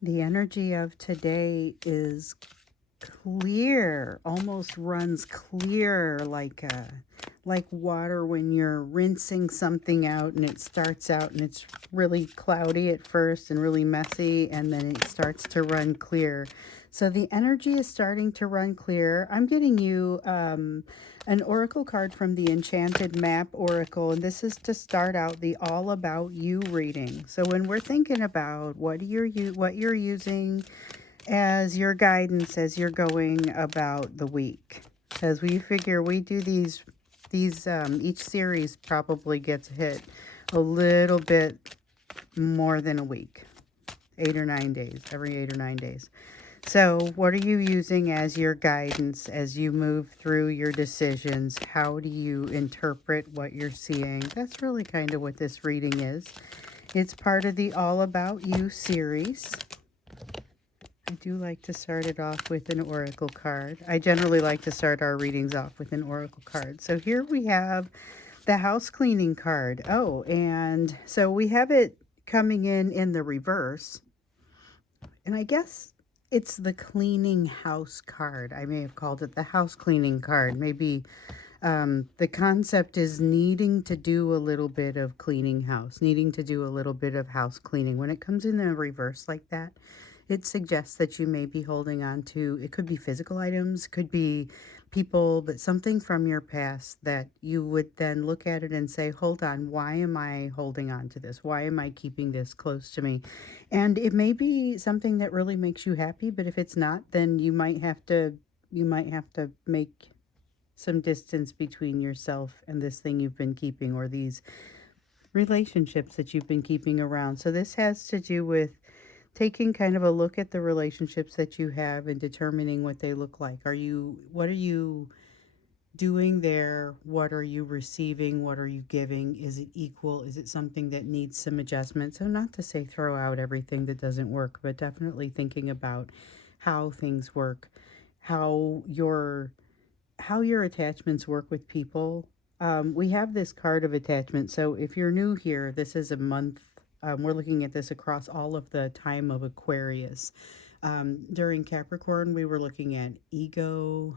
The energy of today is clear, almost runs clear like water when you're rinsing something out and it starts out and it's really cloudy at first and really messy and then it starts to run clear. So the energy is starting to run clear. I'm getting you an oracle card from the Enchanted Map Oracle, and this is to start out the All About You reading. So when we're thinking about what you're using as your guidance as you're going about the week, because we figure we do these each series probably gets hit a little bit more than a week, 8 or 9 days, every 8 or 9 days. So what are you using as your guidance as you move through your decisions? How do you interpret what you're seeing? That's really kind of what this reading is. It's part of the All About You series. I do like to start it off with an oracle card. I generally like to start our readings off with an oracle card. So here we have the house cleaning card. Oh, and so we have it coming in the reverse. And I guess it's the cleaning house card. I may have called it the house cleaning card. Maybe the concept is needing to do a little bit of cleaning house, needing to do a little bit of house cleaning. When it comes in the reverse like that, it suggests that you may be holding on to, it could be physical items, could be people, but something from your past that you would then look at it and say, hold on, why am I holding on to this? Why am I keeping this close to me? And it may be something that really makes you happy, but if it's not, then you might have to make some distance between yourself and this thing you've been keeping, or these relationships that you've been keeping around. So this has to do with taking kind of a look at the relationships that you have and determining what they look like. What are you doing there? What are you receiving? What are you giving? Is it equal? Is it something that needs some adjustment? So not to say throw out everything that doesn't work, but definitely thinking about how things work, how your how your attachments work with people. We have this card of attachment. So if you're new here, this is a month. We're looking at this across all of the time of Aquarius. During Capricorn, we were looking at ego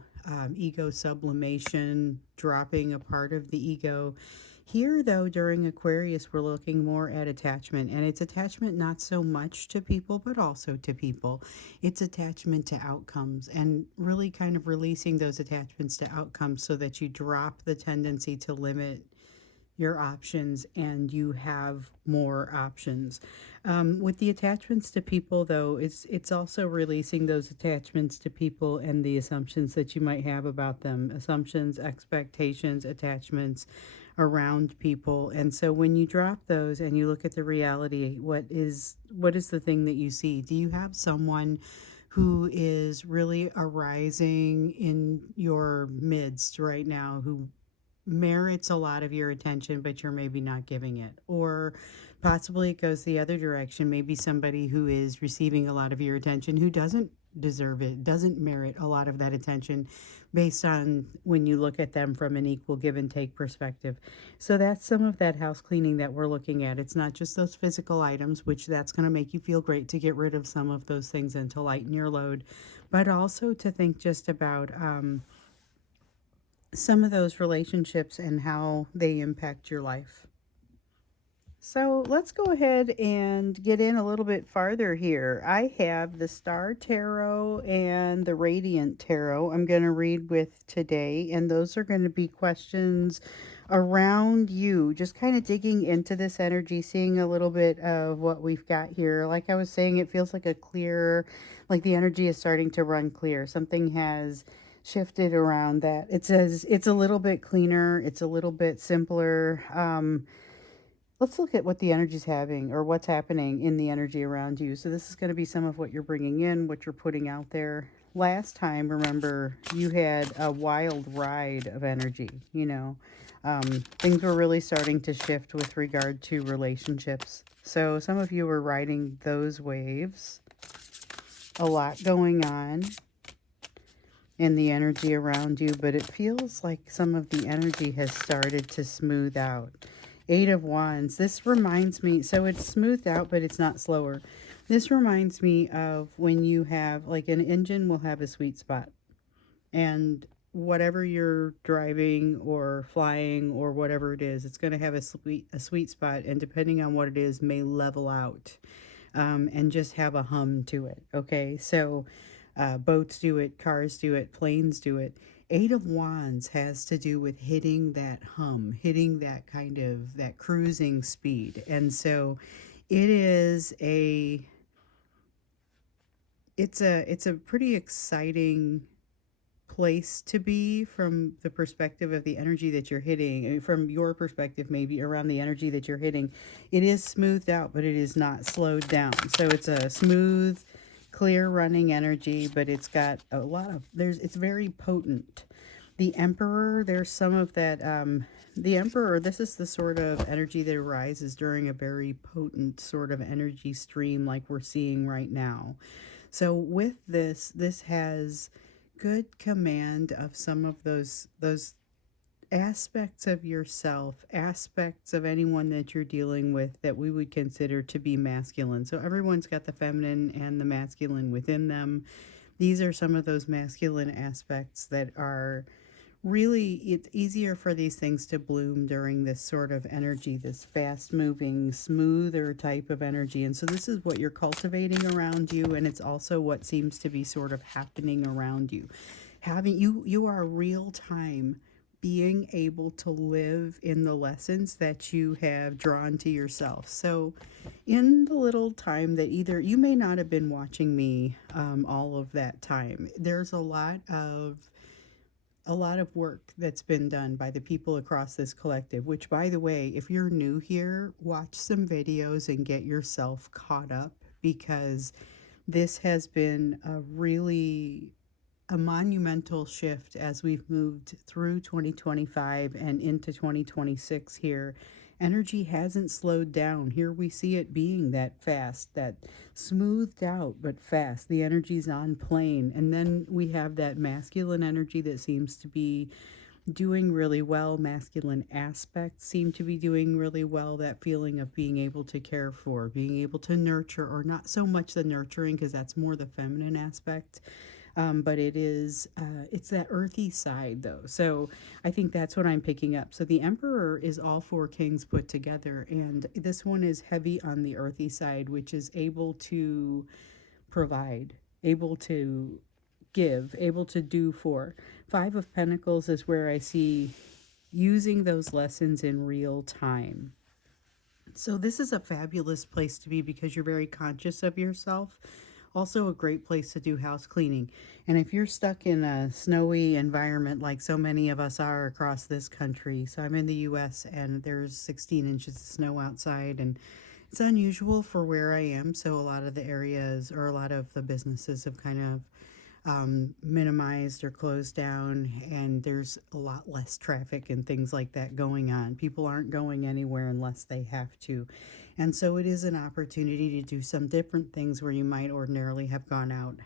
sublimation, dropping a part of the ego. Here, though, during Aquarius, we're looking more at attachment, and it's attachment not so much to people, but also to people. It's attachment to outcomes and really kind of releasing those attachments to outcomes so that you drop the tendency to limit your options and you have more options. With the attachments to people, though, it's also releasing those attachments to people and the assumptions that you might have about them, assumptions, expectations, attachments around people. And so when you drop those and you look at the reality, what is the thing that you see? Do you have someone who is really arising in your midst right now, who merits a lot of your attention, but you're maybe not giving it? Or possibly it goes the other direction. Maybe somebody who is receiving a lot of your attention who doesn't deserve it, doesn't merit a lot of that attention based on when you look at them from an equal give and take perspective. So that's some of that house cleaning that we're looking at. It's not just those physical items, which that's going to make you feel great to get rid of some of those things and to lighten your load, but also to think just about some of those relationships and how they impact your life. So let's go ahead and get in a little bit farther here. I have the Star Tarot and the Radiant Tarot I'm going to read with today, and those are going to be questions around you, just kind of digging into this energy, seeing a little bit of what we've got here. Like I was saying, it feels like like the energy is starting to run clear. Something has shifted around that. It says it's a little bit cleaner, it's a little bit simpler. Let's look at what the energy's having, or what's happening in the energy around you. So this is going to be some of what you're bringing in, what you're putting out there. Last time, remember, you had a wild ride of energy, things were really starting to shift with regard to relationships. So some of you were riding those waves, a lot going on in the energy around you, but it feels like some of the energy has started to smooth out. Eight of Wands. This reminds me, so it's smoothed out, but it's not slower. This reminds me of when you have, like, an engine will have a sweet spot, and whatever you're driving or flying or whatever it is, it's going to have a sweet spot, and depending on what it is, may level out, and just have a hum to it. Okay, so boats do it, cars do it, planes do it. Eight of Wands has to do with hitting that hum, hitting that kind of that cruising speed, and so it is a it's a pretty exciting place to be from the perspective of the energy that you're hitting. I mean, from your perspective, maybe around the energy that you're hitting, it is smoothed out, but it is not slowed down. So it's a smooth, clear running energy, but it's got a lot of it's very potent. The Emperor, there's some of that. The Emperor, this is the sort of energy that arises during a very potent sort of energy stream like we're seeing right now. So with this has good command of some of those aspects of yourself, aspects of anyone that you're dealing with that we would consider to be masculine. So everyone's got the feminine and the masculine within them. These are some of those masculine aspects that are really, it's easier for these things to bloom during this sort of energy, this fast moving, smoother type of energy. And so this is what you're cultivating around you, and it's also what seems to be sort of happening around you. You are real time being able to live in the lessons that you have drawn to yourself. So in the little time that either you may not have been watching me all of that time, there's a lot of work that's been done by the people across this collective, which, by the way, if you're new here, watch some videos and get yourself caught up, because this has been a monumental shift as we've moved through 2025 and into 2026 here. Energy hasn't slowed down. Here we see it being that fast, that smoothed out but fast. The energy's on plane. And then we have that masculine energy that seems to be doing really well. Masculine aspects seem to be doing really well. That feeling of being able to care for, being able to nurture, or not so much the nurturing, because that's more the feminine aspect, but it's that earthy side though. So I think that's what I'm picking up. So the Emperor is all four kings put together, and this one is heavy on the earthy side, which is able to provide, able to give, able to do for. Five of Pentacles is where I see using those lessons in real time. So this is a fabulous place to be because you're very conscious of yourself. Also a great place to do house cleaning. And if you're stuck in a snowy environment like so many of us are across this country, so I'm in the US and there's 16 inches of snow outside, and it's unusual for where I am. So a lot of the areas, or a lot of the businesses, have kind of minimized or closed down, and there's a lot less traffic and things like that going on. People aren't going anywhere unless they have to. And so it is an opportunity to do some different things where you might ordinarily have gone out.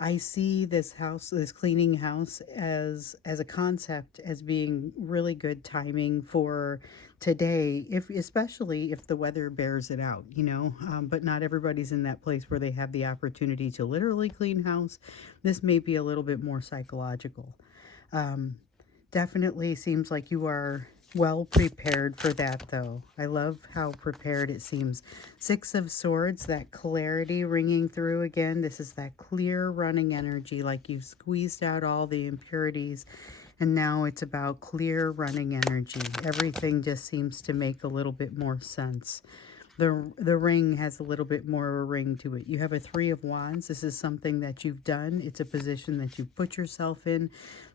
I see this cleaning house, as a concept, as being really good timing for today, if especially if the weather bears it out, but not everybody's in that place where they have the opportunity to literally clean house. This may be a little bit more psychological. Um, Definitely seems like you are well prepared for that, though. I love how prepared it seems. Six of Swords, that clarity ringing through again. This is that clear running energy, like you've squeezed out all the impurities, and now it's about clear running energy. Everything just seems to make a little bit more sense. The ring has a little bit more of a ring to it. You have a Three of Wands. This is something that you've done. It's a position that you put yourself in.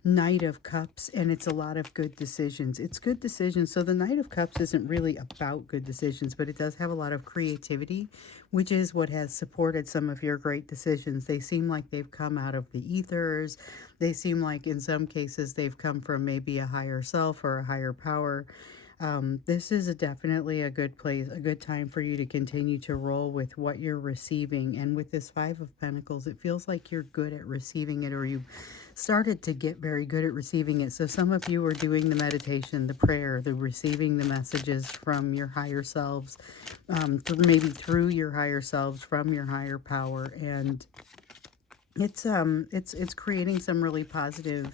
Knight of Cups, and it's a lot of good decisions. It's good decisions. So the Knight of Cups isn't really about good decisions, but it does have a lot of creativity, which is what has supported some of your great decisions. They seem like they've come out of the ethers. They seem like in some cases they've come from maybe a higher self or a higher power. This is definitely a good place, a good time for you to continue to roll with what you're receiving. And with this Five of Pentacles, it feels like you're good at receiving it, or you started to get very good at receiving it. So some of you are doing the meditation, the prayer, the receiving the messages from your higher selves, maybe through your higher selves, from your higher power, and it's creating some really positive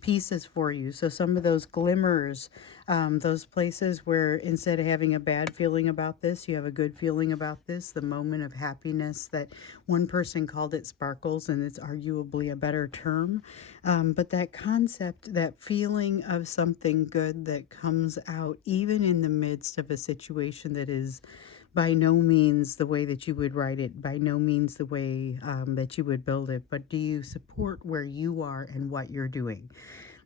pieces for you. So some of those glimmers, those places where instead of having a bad feeling about this, you have a good feeling about this, the moment of happiness that one person called it sparkles, and it's arguably a better term. But that concept, that feeling of something good that comes out even in the midst of a situation that is by no means the way that you would write it, by no means the way that you would build it, but do you support where you are and what you're doing?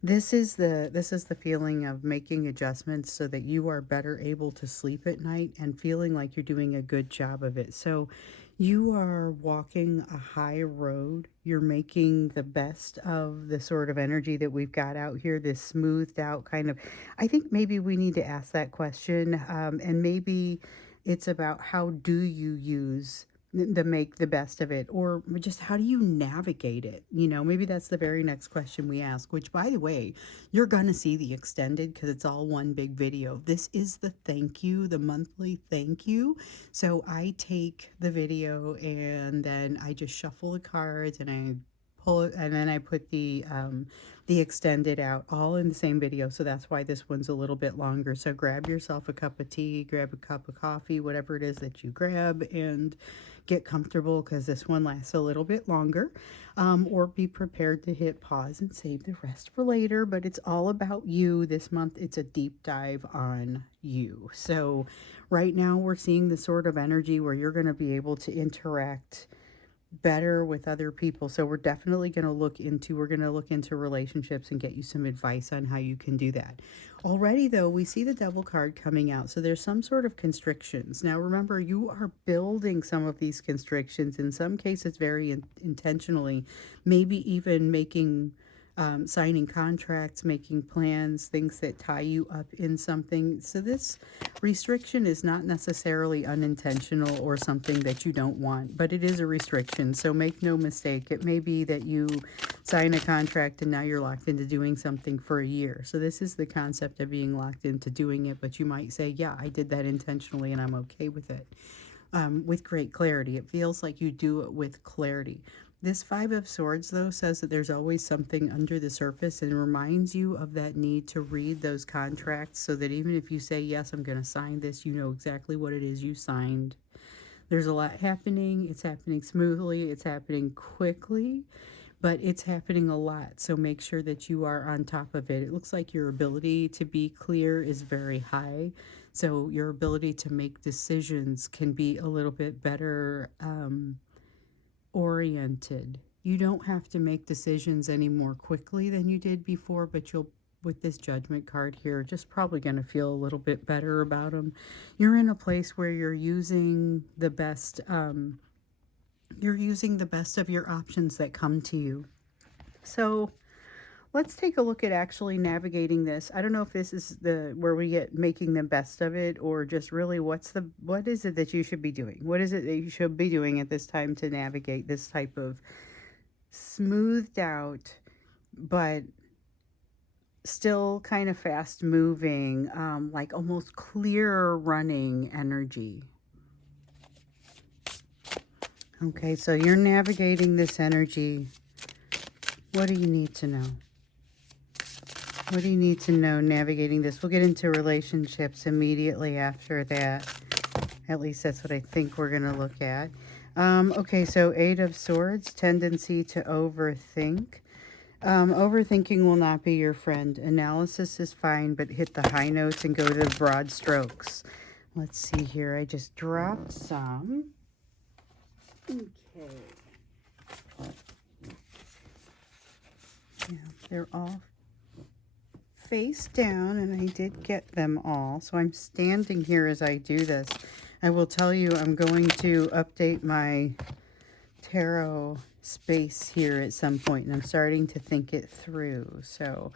This is the feeling of making adjustments so that you are better able to sleep at night and feeling like you're doing a good job of it. So you are walking a high road. You're making the best of the sort of energy that we've got out here, this smoothed out kind of. I think maybe we need to ask that question, and maybe it's about how do you use the make the best of it, or just how do you navigate it? Maybe that's the very next question we ask, which, by the way, you're gonna see the extended because it's all one big video. This is the thank you, the monthly thank you. So I take the video and then I just shuffle the cards and I pull it, and then I put the extended out all in the same video. So that's why this one's a little bit longer. So grab yourself a cup of tea, grab a cup of coffee, whatever it is that you grab, and get comfortable because this one lasts a little bit longer. Or be prepared to hit pause and save the rest for later. But it's all about you this month. It's a deep dive on you. So right now we're seeing the sort of energy where you're going to be able to interact better with other people. So we're definitely going to look into relationships and get you some advice on how you can do that. Already though, we see the Devil card coming out. So there's some sort of constrictions. Now remember, you are building some of these constrictions, in some cases very intentionally, maybe even making signing contracts, making plans, things that tie you up in something. So this restriction is not necessarily unintentional or something that you don't want, but it is a restriction. So make no mistake, it may be that you sign a contract and now you're locked into doing something for a year. So this is the concept of being locked into doing it, but you might say, yeah, I did that intentionally and I'm okay with it. With great clarity. It feels like you do it with clarity. This Five of Swords, though, says that there's always something under the surface and reminds you of that need to read those contracts so that even if you say, yes, I'm going to sign this, you know exactly what it is you signed. There's a lot happening. It's happening smoothly. It's happening quickly, but it's happening a lot. So make sure that you are on top of it. It looks like your ability to be clear is very high. So your ability to make decisions can be a little bit better oriented. You don't have to make decisions any more quickly than you did before, but you'll, with this Judgment card here, just probably going to feel a little bit better about them. You're in a place where you're using the best of your options that come to you. So let's take a look at actually navigating this. I don't know if this is the where we get making the best of it, or just really what is it that you should be doing? What is it that you should be doing at this time to navigate this type of smoothed out but still kind of fast moving, like almost clear running energy? Okay, so you're navigating this energy. What do you need to know? What do you need to know navigating this? We'll get into relationships immediately after that. At least that's what I think we're going to look at. Okay, so Eight of Swords, tendency to overthink. Overthinking will not be your friend. Analysis is fine, but hit the high notes and go to the broad strokes. Let's see here. I just dropped some. Okay. Yeah, they're all face down, and I did get them all. So I'm standing here as I do this. I will tell you, I'm going to update my tarot space here at some point, and I'm starting to think it through. So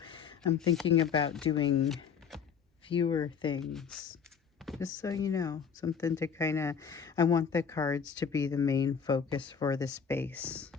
I'm thinking about doing fewer things, just so you know, something to kind of, I want the cards to be the main focus for the space.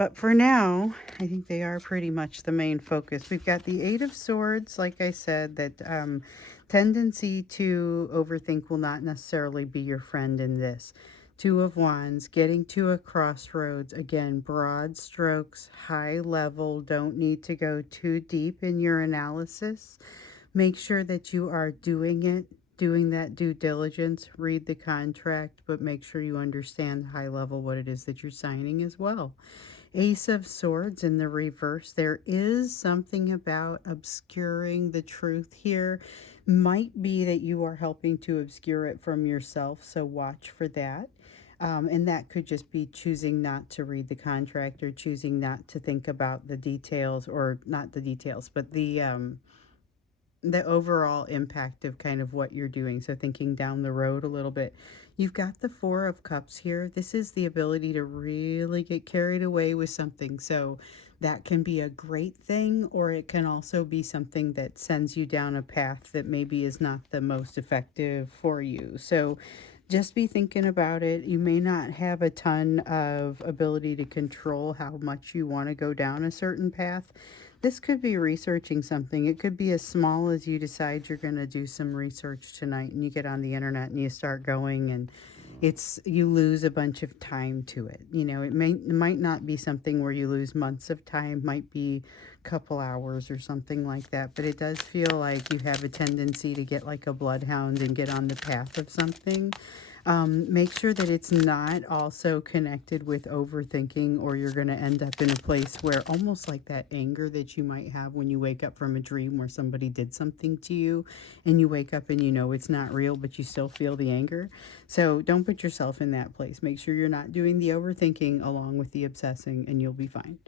But for now, I think they are pretty much the main focus. We've got the Eight of Swords, like I said, that tendency to overthink will not necessarily be your friend in this. Two of Wands, getting to a crossroads. Again, broad strokes, high level, don't need to go too deep in your analysis. Make sure that you are doing it, doing that due diligence, read the contract, but make sure you understand high level what it is that you're signing as well. Ace of Swords in the reverse. There is something about obscuring the truth here. Might be that you are helping to obscure it from yourself, so watch for that. And that could just be choosing not to read the contract or choosing not to think about the details, or not the details, but the overall impact of kind of what you're doing. So thinking down the road a little bit. You've got the Four of Cups here. This is the ability to really get carried away with something. So that can be a great thing, or it can also be something that sends you down a path that maybe is not the most effective for you. So just be thinking about it. You may not have a ton of ability to control how much you want to go down a certain path. This could be researching something. It could be as small as you decide you're going to do some research tonight and you get on the internet and you start going, and you lose a bunch of time to it. It might not be something where you lose months of time, might be a couple hours or something like that, but it does feel like you have a tendency to get like a bloodhound and get on the path of something. Make sure that it's not also connected with overthinking, or you're going to end up in a place where almost like that anger that you might have when you wake up from a dream where somebody did something to you and you wake up and you know it's not real, but you still feel the anger. So don't put yourself in that place. Make sure you're not doing the overthinking along with the obsessing, and you'll be fine.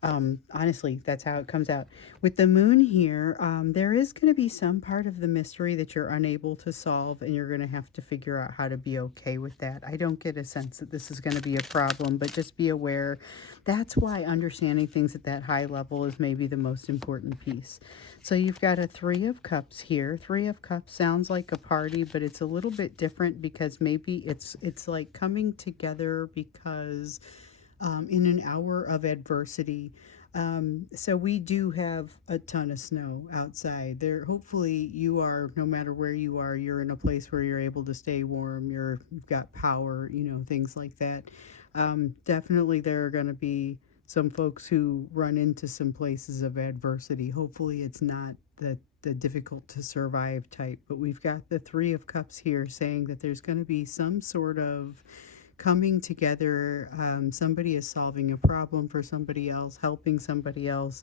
Honestly, that's how it comes out. With the moon here, there is going to be some part of the mystery that you're unable to solve, and you're going to have to figure out how to be okay with that. I don't get a sense that this is going to be a problem, but just be aware. That's why understanding things at that high level is maybe the most important piece. So you've got a Three of Cups here. Three of Cups sounds like a party, but it's a little bit different because maybe it's like coming together because in an hour of adversity. So we do have a ton of snow outside. There, hopefully, you are, no matter where you are, you're in a place where you're able to stay warm. You've got power, things like that. Definitely, there are going to be some folks who run into some places of adversity. Hopefully, it's not the difficult to survive type. But we've got the Three of Cups here saying that there's going to be some sort of coming together. Somebody is solving a problem for somebody else, helping somebody else,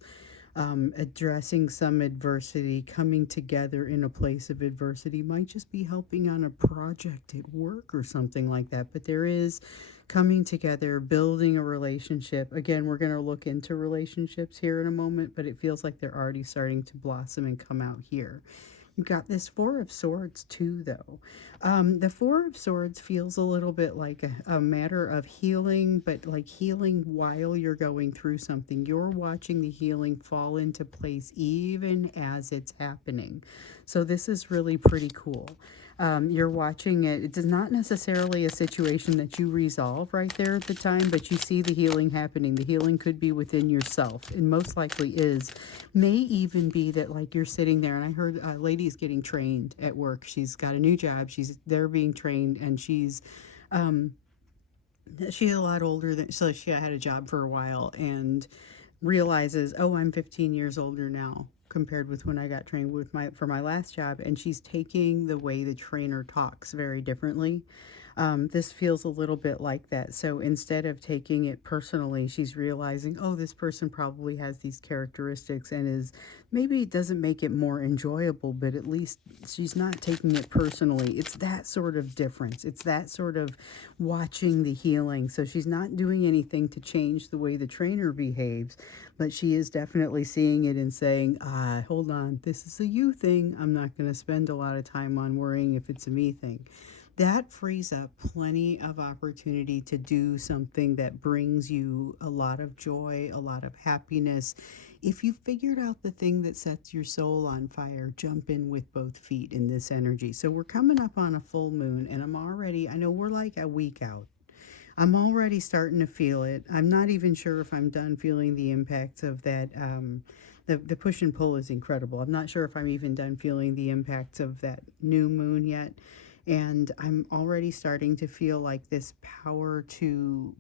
addressing some adversity, coming together in a place of adversity. Might just be helping on a project at work or something like that, but there is coming together, building a relationship. Again, we're going to look into relationships here in a moment, but it feels like they're already starting to blossom and come out here. You've got this Four of Swords too, though. The Four of Swords feels a little bit like a matter of healing, but like healing while you're going through something. You're watching the healing fall into place even as it's happening. So this is really pretty cool. You're watching it. It is not necessarily a situation that you resolve right there at the time, but you see the healing happening. The healing could be within yourself, and most likely is. May even be that like you're sitting there, and I heard a lady's getting trained at work. She's got a new job. They're being trained, and she's a lot older than, so she had a job for a while and realizes, oh, I'm 15 years older now compared with when I got trained for my last job, and she's taking the way the trainer talks very differently. This feels a little bit like that. So instead of taking it personally, she's realizing, oh, this person probably has these characteristics, and maybe it doesn't make it more enjoyable, but at least she's not taking it personally. It's that sort of difference. It's that sort of watching the healing. So she's not doing anything to change the way the trainer behaves, but she is definitely seeing it and saying, hold on, this is a you thing. I'm not going to spend a lot of time on worrying if it's a me thing. That frees up plenty of opportunity to do something that brings you a lot of joy, a lot of happiness. If you've figured out the thing that sets your soul on fire, jump in with both feet in this energy. So we're coming up on a full moon, and I know we're like a week out. I'm already starting to feel it. I'm not even sure if I'm done feeling the impacts of that. The push and pull is incredible. I'm not sure if I'm even done feeling the impacts of that new moon yet. And I'm already starting to feel like this power to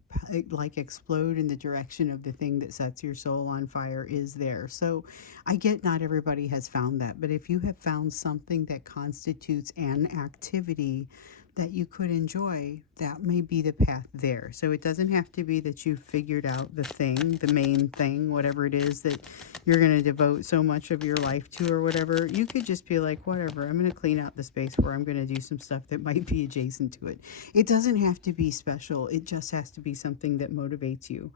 like explode in the direction of the thing that sets your soul on fire is there. So I get not everybody has found that, but if you have found something that constitutes an activity that you could enjoy, that may be the path there. So it doesn't have to be that you've figured out the thing, the main thing, whatever it is that you're going to devote so much of your life to or whatever. You could just be like, whatever, I'm going to clean out the space where I'm going to do some stuff that might be adjacent to it. It doesn't have to be special. It just has to be something that motivates you,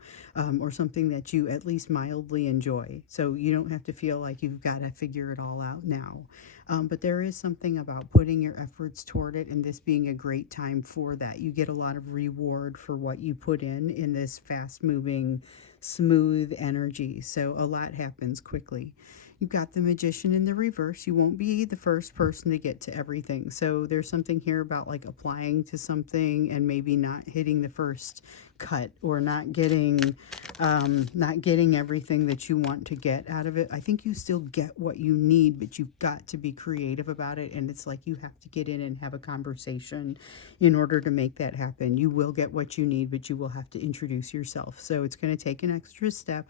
or something that you at least mildly enjoy. So you don't have to feel like you've got to figure it all out now. But there is something about putting your efforts toward it and this being a great time for that. You get a lot of reward for what you put in this fast moving, smooth energy. So a lot happens quickly. You've got the Magician in the reverse. You won't be the first person to get to everything. So there's something here about like applying to something and maybe not hitting the first cut, or not getting everything that you want to get out of it. I think you still get what you need, but you've got to be creative about it. And it's like you have to get in and have a conversation in order to make that happen. You will get what you need, but you will have to introduce yourself. So it's going to take an extra step.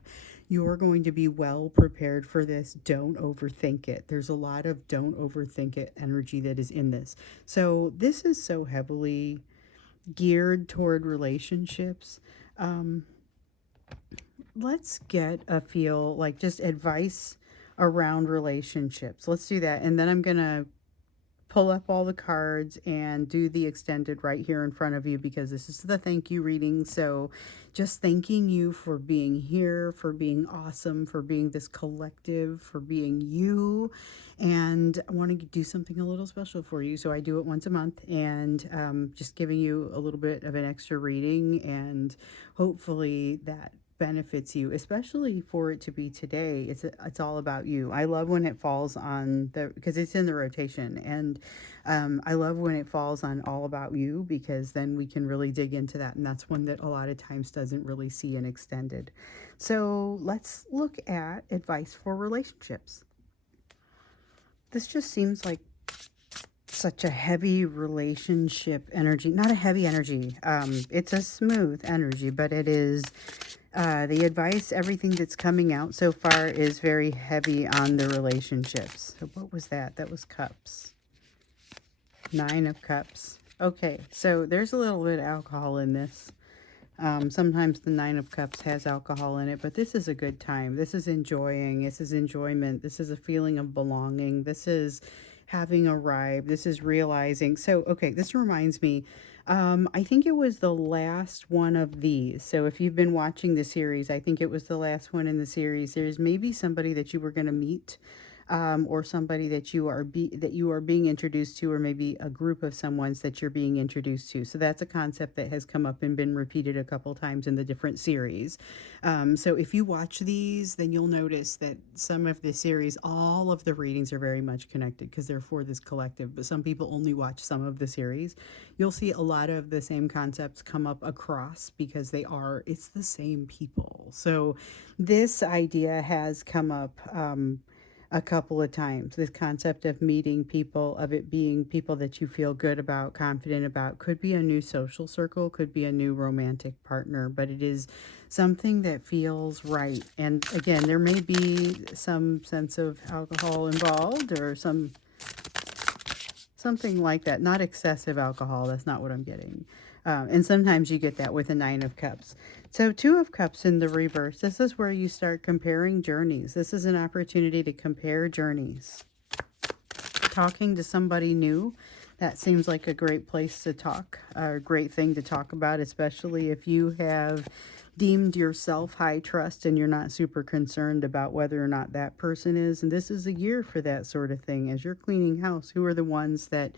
You're going to be well prepared for this. Don't overthink it. There's a lot of don't overthink it energy that is in this. So this is so heavily geared toward relationships. Um, let's get a feel, like just advice around relationships. Let's do that. And then I'm going to pull up all the cards and do the extended right here in front of you, because this is the thank you reading. So just thanking you for being here, for being awesome, for being this collective, for being you. And I want to do something a little special for you. So I do it once a month, and just giving you a little bit of an extra reading, and hopefully that benefits you, especially for it to be today. It's all about you. I love when it falls on the, because it's in the rotation, and I love when it falls on all about you, because then we can really dig into that, and that's one that a lot of times doesn't really see an extended. So let's look at advice for relationships. This just seems like such a heavy relationship energy. Not a heavy energy. It's a smooth energy, but it is the advice, everything that's coming out so far is very heavy on the relationships. So what was that? That was cups. 9 of cups. Okay, so there's a little bit of alcohol in this. Sometimes the 9 of cups has alcohol in it, but this is a good time. This is enjoying. This is enjoyment. This is a feeling of belonging. This is having arrived. This is realizing. So, okay, this reminds me. I think it was the last one of these. So if you've been watching the series, I think it was the last one in the series. There's maybe somebody that you were going to meet, or somebody that you are being introduced to, or maybe a group of someone's that you're being introduced to. So that's a concept that has come up and been repeated a couple times in the different series. So if you watch these, then you'll notice that some of the series, all of the readings are very much connected because they're for this collective, but some people only watch some of the series. You'll see a lot of the same concepts come up across because it's the same people. So this idea has come up a couple of times. This concept of meeting people, of it being people that you feel good about, confident about, could be a new social circle, could be a new romantic partner, but it is something that feels right. And again, there may be some sense of alcohol involved, or something like that. Not excessive alcohol, that's not what I'm getting. And sometimes you get that with a 9 of cups. So 2 of cups in the reverse. This is where you start comparing journeys. This is an opportunity to compare journeys. Talking to somebody new, that seems like a great place to talk, a great thing to talk about, especially if you have deemed yourself high trust and you're not super concerned about whether or not that person is. And this is a year for that sort of thing. As you're cleaning house, who are the ones that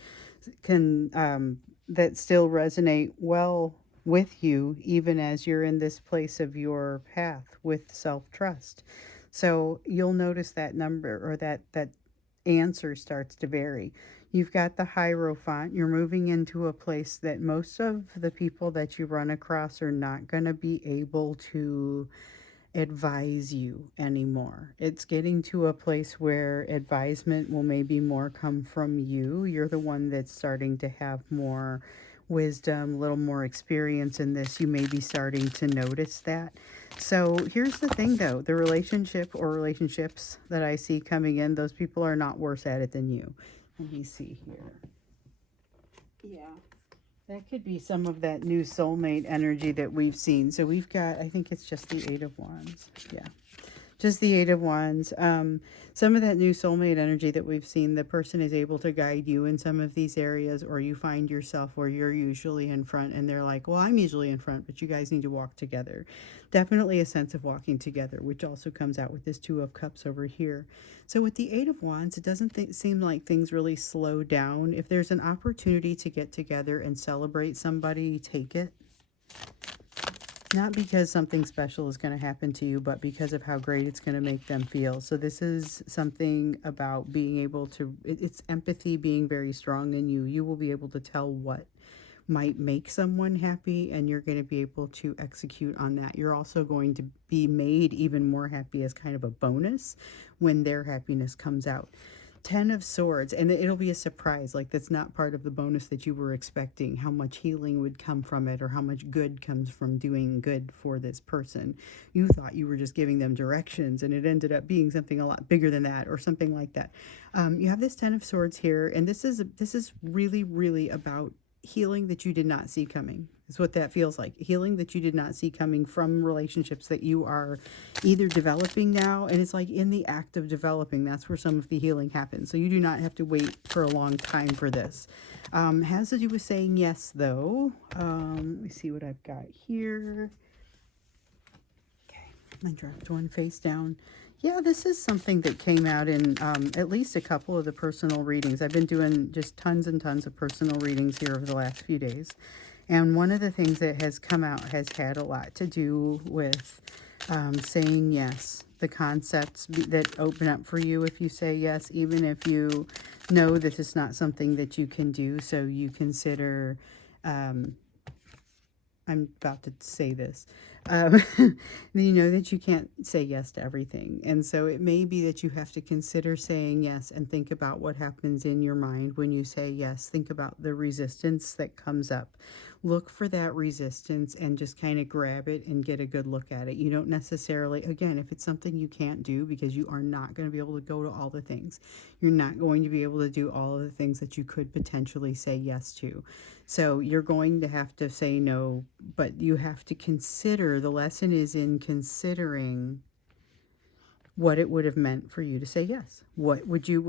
can that still resonate well with you, even as you're in this place of your path with self-trust? So you'll notice that number, or that answer starts to vary. You've got the Hierophant. You're moving into a place that most of the people that you run across are not going to be able to advise you anymore. It's getting to a place where advisement will maybe more come from you. You're the one that's starting to have more wisdom, a little more experience in this. You may be starting to notice that. So here's the thing though, the relationship or relationships that I see coming in, those people are not worse at it than you. Let me see here. Yeah. That could be some of that new soulmate energy that we've seen. So we've got, I think it's just the Eight of Wands. Yeah. Just the Eight of Wands. Some of that new soulmate energy that we've seen, the person is able to guide you in some of these areas, or you find yourself where you're usually in front and they're like, well, I'm usually in front, but you guys need to walk together. Definitely a sense of walking together, which also comes out with this Two of Cups over here. So with the Eight of Wands, it doesn't seem like things really slow down. If there's an opportunity to get together and celebrate somebody, take it. Not because something special is going to happen to you, but because of how great it's going to make them feel. So this is something about being able to, it's empathy being very strong in you. You will be able to tell what might make someone happy, and you're going to be able to execute on that. You're also going to be made even more happy as kind of a bonus when their happiness comes out. 10 of Swords, and it'll be a surprise. Like, that's not part of the bonus that you were expecting, how much healing would come from it, or how much good comes from doing good for this person. You thought you were just giving them directions, and it ended up being something a lot bigger than that, or something like that. You have this 10 of Swords here, and this is really, really about healing that you did not see coming. Is what that feels like. Healing that you did not see coming from relationships that you are either developing now, and it's like in the act of developing, that's where some of the healing happens. So you do not have to wait for a long time for this. Has to do with saying yes, though. Let me see what I've got here. Okay, I dropped one face down. Yeah, this is something that came out in at least a couple of the personal readings. I've been doing just tons and tons of personal readings here over the last few days. And one of the things that has come out has had a lot to do with saying yes. The concepts that open up for you if you say yes, even if you know this is not something that you can do. So you consider, I'm about to say this, you know that you can't say yes to everything. And so it may be that you have to consider saying yes and think about what happens in your mind when you say yes. Think about the resistance that comes up. Look for that resistance and just kind of grab it and get a good look at it. You don't necessarily, again, if it's something you can't do because you are not going to be able to go to all the things, you're not going to be able to do all of the things that you could potentially say yes to. So you're going to have to say no, but you have to consider, the lesson is in considering what it would have meant for you to say yes. What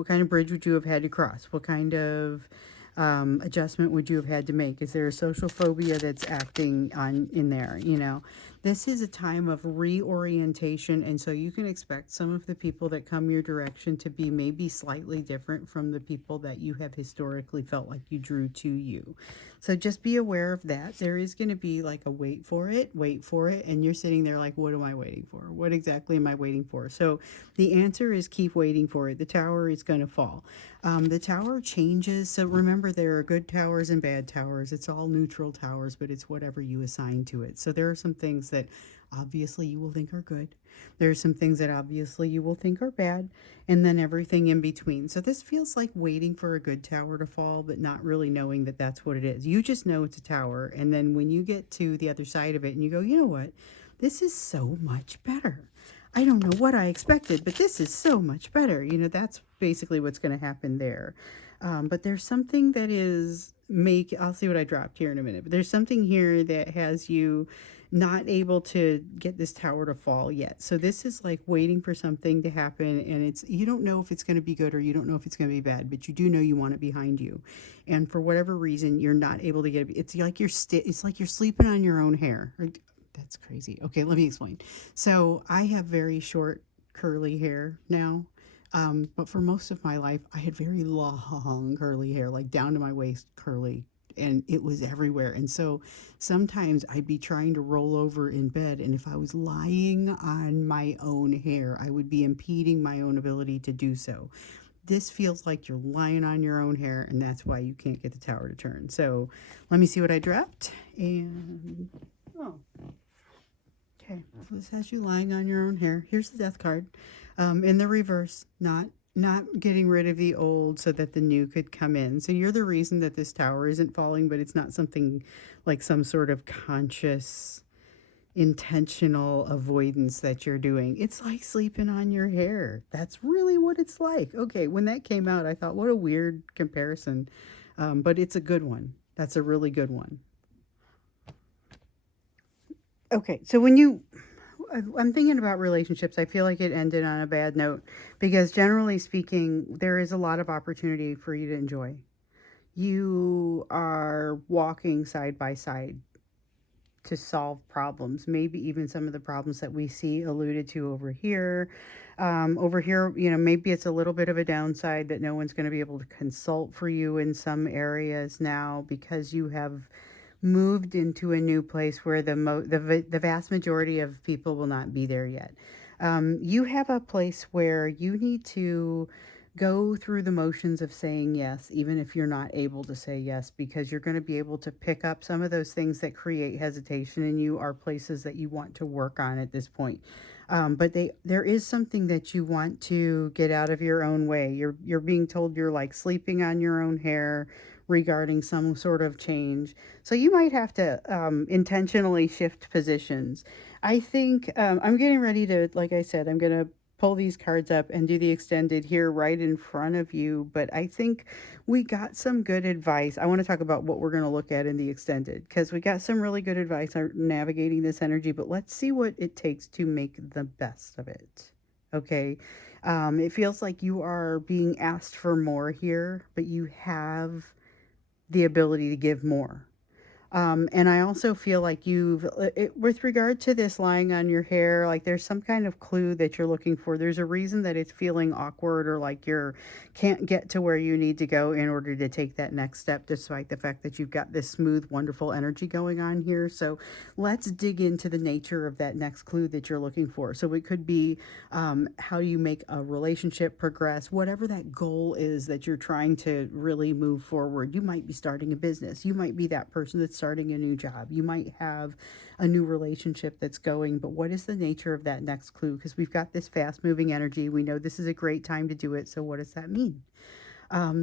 kind of bridge would you have had to cross? What kind of adjustment would you have had to make? Is there a social phobia that's acting on in there? You know, this is a time of reorientation, and so you can expect some of the people that come your direction to be maybe slightly different from the people that you have historically felt like you drew to you. So just be aware of that. There is going to be like a wait for it, and you're sitting there like, what am I waiting for? What exactly am I waiting for? So the answer is keep waiting for it. The tower is going to fall. The tower changes. So remember, there are good towers and bad towers. It's all neutral towers, but it's whatever you assign to it. So there are some things that obviously you will think are good. There are some things that obviously you will think are bad, and then everything in between. So this feels like waiting for a good tower to fall, but not really knowing that that's what it is. You just know it's a tower, and then when you get to the other side of it and you go, you know what? This is so much better. I don't know what I expected, but this is so much better. You know, that's basically what's going to happen there. But there's something that is I'll see what I dropped here in a minute, but there's something here that has you not able to get this tower to fall yet. So this is like waiting for something to happen, and you don't know if it's going to be good or you don't know if it's going to be bad, but you do know you want it behind you. And for whatever reason, you're not able to get it. It's like you're sleeping on your own hair. That's crazy. Okay, let me explain. So I have very short curly hair now. But for most of my life, I had very long curly hair, like down to my waist curly, and it was everywhere. And so sometimes I'd be trying to roll over in bed, and if I was lying on my own hair, I would be impeding my own ability to do so. this feels like you're lying on your own hair, and that's why you can't get the tower to turn. So let me see what I dropped. And, oh, okay. So this has you lying on your own hair. Here's the death card. In the reverse, not getting rid of the old so that the new could come in. So you're the reason that this tower isn't falling, but it's not something like some sort of conscious, intentional avoidance that you're doing. It's like sleeping on your hair. That's really what it's like. Okay, when that came out, I thought, what a weird comparison. But it's a good one. That's a really good one. Okay, so I'm thinking about relationships, I feel like it ended on a bad note because generally speaking, there is a lot of opportunity for you to enjoy. You are walking side by side to solve problems, maybe even some of the problems that we see alluded to over here. Over here, maybe it's a little bit of a downside that no one's going to be able to consult for you in some areas now because you have moved into a new place where the vast majority of people will not be there yet. You have a place where you need to go through the motions of saying yes, even if you're not able to say yes, because you're going to be able to pick up some of those things that create hesitation in you are places that you want to work on at this point. But there is something that you want to get out of your own way. You're being told you're like sleeping on your own hair regarding some sort of change. So you might have to intentionally shift positions. I think I'm getting ready to, like I said, I'm going to pull these cards up and do the extended here right in front of you. But I think we got some good advice. I want to talk about what we're going to look at in the extended because we got some really good advice on navigating this energy. But let's see what it takes to make the best of it. Okay. It feels like you are being asked for more here, but you have the ability to give more. And I also feel like with regard to this lying on your hair, like there's some kind of clue that you're looking for. There's a reason that it's feeling awkward or like you can't get to where you need to go in order to take that next step, despite the fact that you've got this smooth, wonderful energy going on here. So let's dig into the nature of that next clue that you're looking for. So it could be how you make a relationship progress, whatever that goal is that you're trying to really move forward. You might be starting a business. You might be that person that's starting a new job. You might have a new relationship that's going, but what is the nature of that next clue? Because we've got this fast moving energy. We know this is a great time to do it. So what does that mean?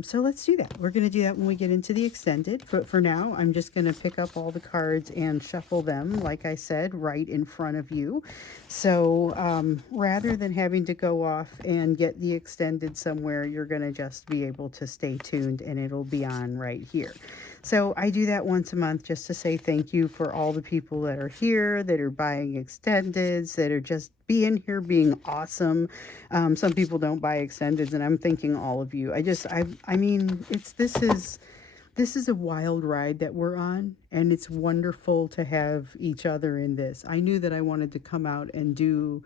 So let's do that. We're going to do that when we get into the extended. But for now, I'm just going to pick up all the cards and shuffle them, like I said, right in front of you. So rather than having to go off and get the extended somewhere, you're going to just be able to stay tuned and it'll be on right here. So I do that once a month just to say thank you for all the people that are here, that are buying extendeds, that are just being here, being awesome. Some people don't buy extendeds, and I'm thanking all of you. I mean, this is a wild ride that we're on, and it's wonderful to have each other in this. I knew that I wanted to come out and do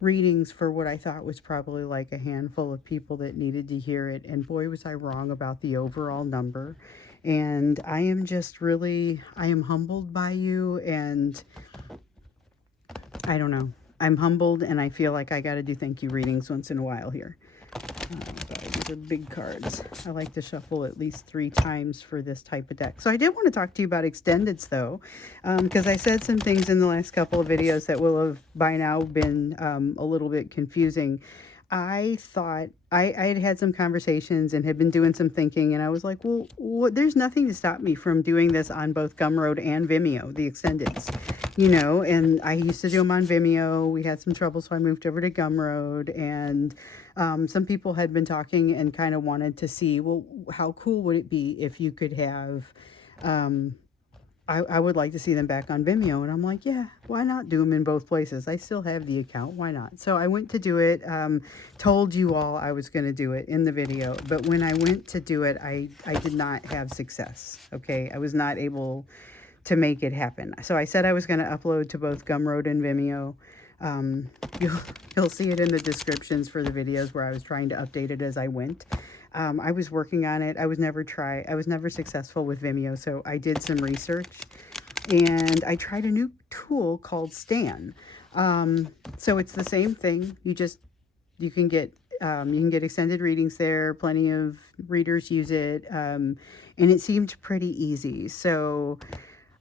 readings for what I thought was probably like a handful of people that needed to hear it, and boy was I wrong about the overall number. And I am just really, I am humbled by you, and I don't know. I'm humbled, and I feel like I got to do thank you readings once in a while here. Sorry, these are big cards. I like to shuffle at least 3 times for this type of deck. So I did want to talk to you about extendeds, though, because I said some things in the last couple of videos that will have by now been a little bit confusing. I thought I had some conversations and had been doing some thinking, and I was like, well, there's nothing to stop me from doing this on both Gumroad and Vimeo, the extendeds, and I used to do them on Vimeo. We had some trouble, so I moved over to Gumroad, and some people had been talking and kind of wanted to see, well, how cool would it be if you could have I would like to see them back on Vimeo. And I'm like, yeah, why not do them in both places? I still have the account. Why not? So I went to do it, told you all I was going to do it in the video. But when I went to do it, I did not have success. Okay. I was not able to make it happen. So I said I was going to upload to both Gumroad and Vimeo. You'll see it in the descriptions for the videos where I was trying to update it as I went. I was working on it. I was never successful with Vimeo, so I did some research and I tried a new tool called Stan. So it's the same thing. You can get You can get extended readings there. Plenty of readers use it. And it seemed pretty easy. So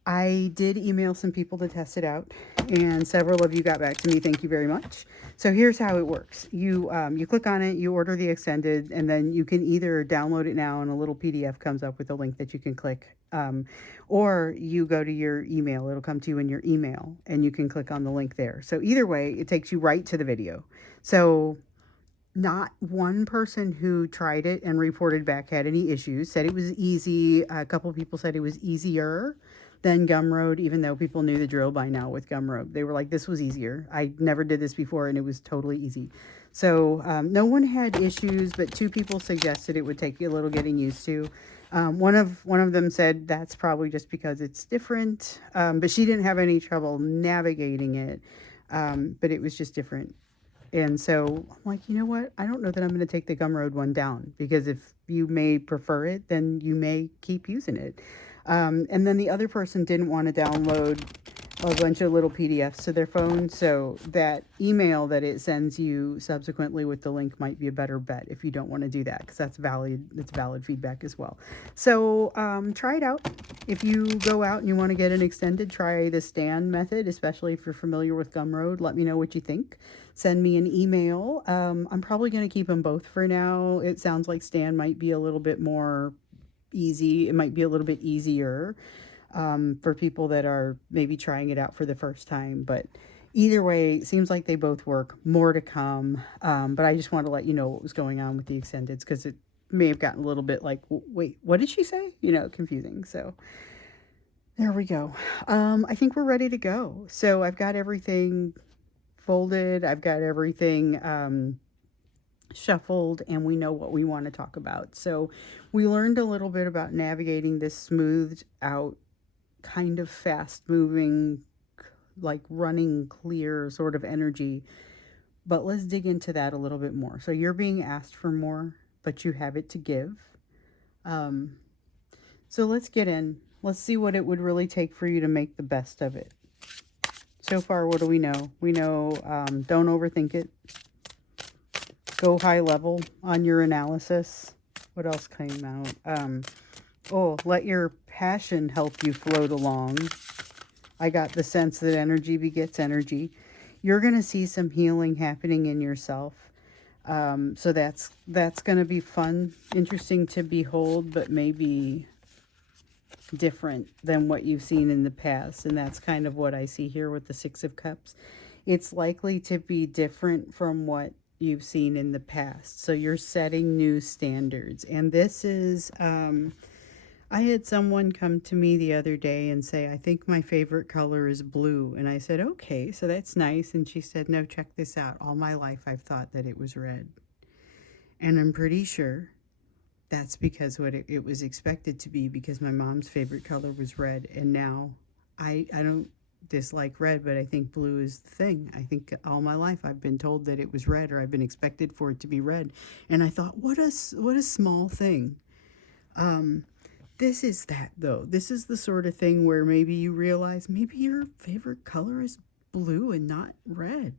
I did email some people to test it out, and several of you got back to me. Thank you very much. So here's how it works. You click on it, you order the extended, and then you can either download it now and a little PDF comes up with a link that you can click, or you go to your email. It'll come to you in your email, and you can click on the link there. So either way, it takes you right to the video. So not one person who tried it and reported back had any issues, said it was easy. A couple of people said it was easier than Gumroad, even though people knew the drill by now with Gumroad. They were like, this was easier. I never did this before, and it was totally easy. So no one had issues, but two people suggested it would take you a little getting used to. One of them said that's probably just because it's different, but she didn't have any trouble navigating it, but it was just different. And so I'm like, you know what? I don't know that I'm going to take the Gumroad one down, because if you may prefer it, then you may keep using it. And then the other person didn't want to download a bunch of little PDFs to their phone. So that email that it sends you subsequently with the link might be a better bet if you don't want to do that, because that's valid feedback as well. So try it out. If you go out and you want to get an extended, try the Stan method, especially if you're familiar with Gumroad. Let me know what you think. Send me an email. I'm probably going to keep them both for now. It sounds like Stan might be a little bit more easy. It might be a little bit easier for people that are maybe trying it out for the first time. But either way, it seems like they both work. More to come. But I just want to let you know what was going on with the extendeds, because it may have gotten a little bit like, wait, what did she say? Confusing. So there we go. I think we're ready to go. So I've got everything folded. I've got everything shuffled, and we know what we want to talk about. So we learned a little bit about navigating this smoothed out, kind of fast moving, like running clear sort of energy. But let's dig into that a little bit more. So you're being asked for more, but you have it to give. So let's get in. Let's see what it would really take for you to make the best of it. So far, what do we know? We know don't overthink it. Go high level on your analysis. What else came out? Let your passion help you float along. I got the sense that energy begets energy. You're going to see some healing happening in yourself. So that's going to be fun, interesting to behold, but maybe different than what you've seen in the past. And that's kind of what I see here with the Six of Cups. It's likely to be different from what you've seen in the past. So you're setting new standards. And this is, I had someone come to me the other day and say, I think my favorite color is blue. And I said, okay, so that's nice. And she said, no, check this out. All my life I've thought that it was red. And I'm pretty sure that's because what it was expected to be, because my mom's favorite color was red. And now I don't dislike red, but I think blue is the thing. I think all my life I've been told that it was red, or I've been expected for it to be red. And I thought, what a small thing. This is that, though. This is the sort of thing where maybe you realize maybe your favorite color is blue and not red.